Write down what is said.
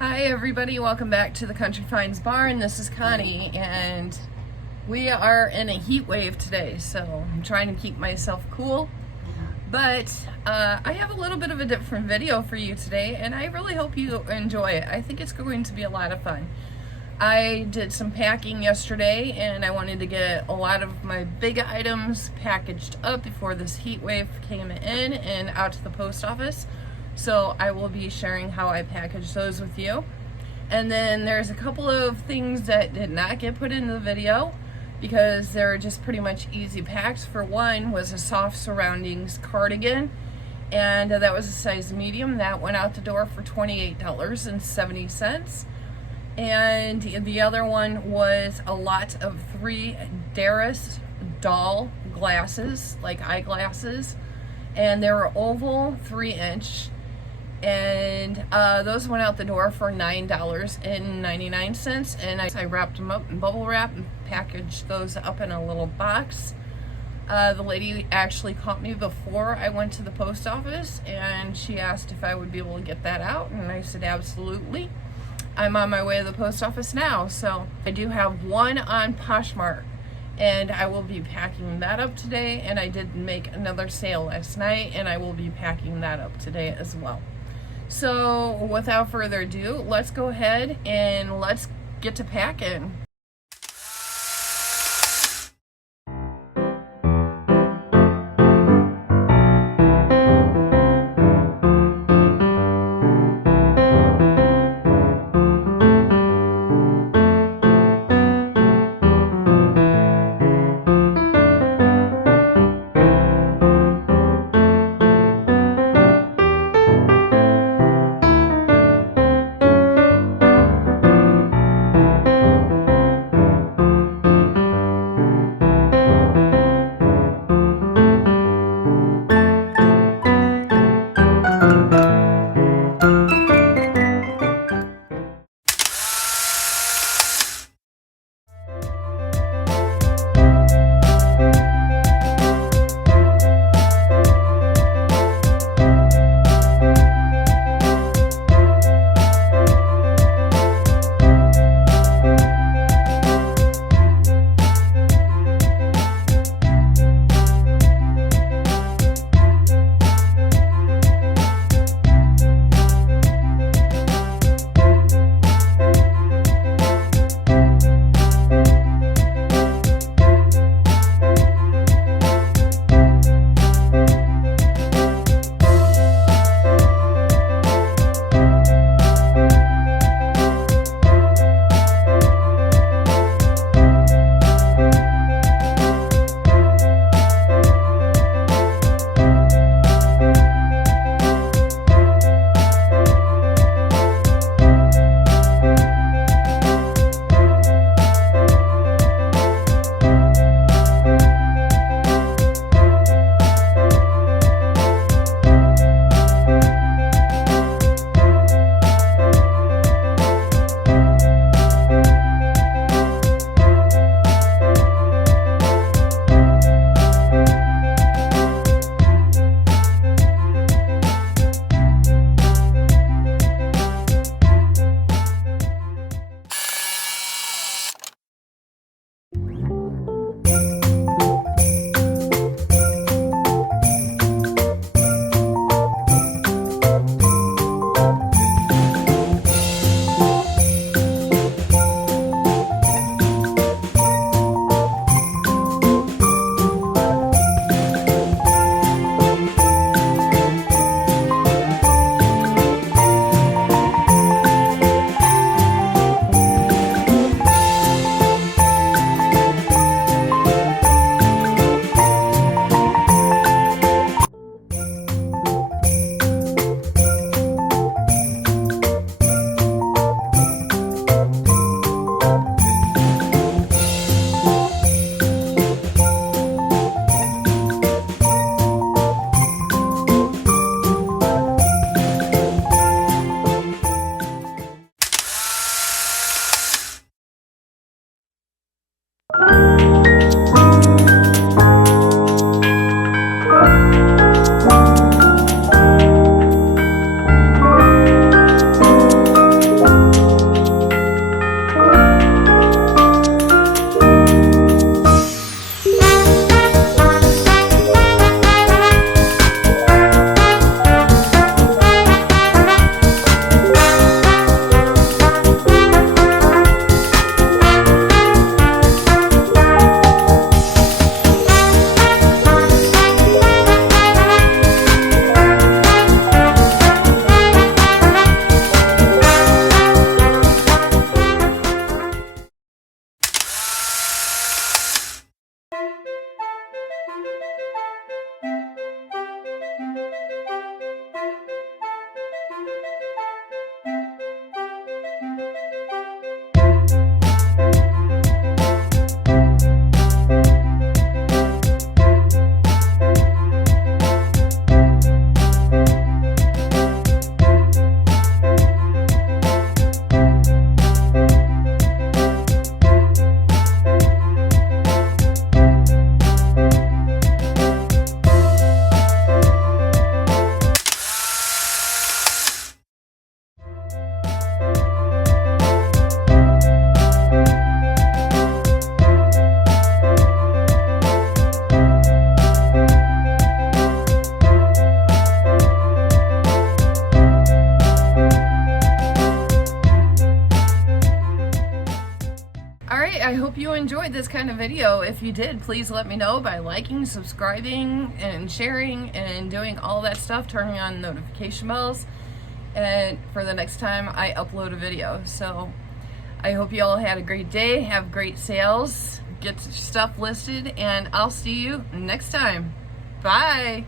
Hi everybody, welcome back to the Country Finds Barn. This is Connie and we are in a heat wave today, so I'm trying to keep myself cool. But I have a little bit of a different video for you today and I really hope you enjoy it. I think it's going to be a lot of fun. I did some packing yesterday and I wanted to get a lot of my big items packaged up before this heat wave came in and out to the post office. So I will be sharing how I package those with you. And then there's a couple of things that did not get put into the video because they're just pretty much easy packs. For one was a soft surroundings cardigan, and that was a size medium. That went out the door for $28.70. And the other one was a lot of 3 Darris doll glasses, like eyeglasses, and they were oval, 3-inch. And those went out the door for $9.99, and I wrapped them up in bubble wrap and packaged those up in a little box. The lady actually caught me before I went to the post office and she asked if I would be able to get that out, and I said absolutely. I'm on my way to the post office now, so I do have one on Poshmark and I will be packing that up today, and I did make another sale last night and I will be packing that up today as well. So without further ado, let's go ahead and let's get to packing. Anyway, I hope you enjoyed this kind of video. If you did, please let me know by liking, subscribing, and sharing, and doing all that stuff, turning on notification bells, and for the next time I upload a video. So I hope you all had a great day, have great sales, get your stuff listed, and I'll see you next time. Bye!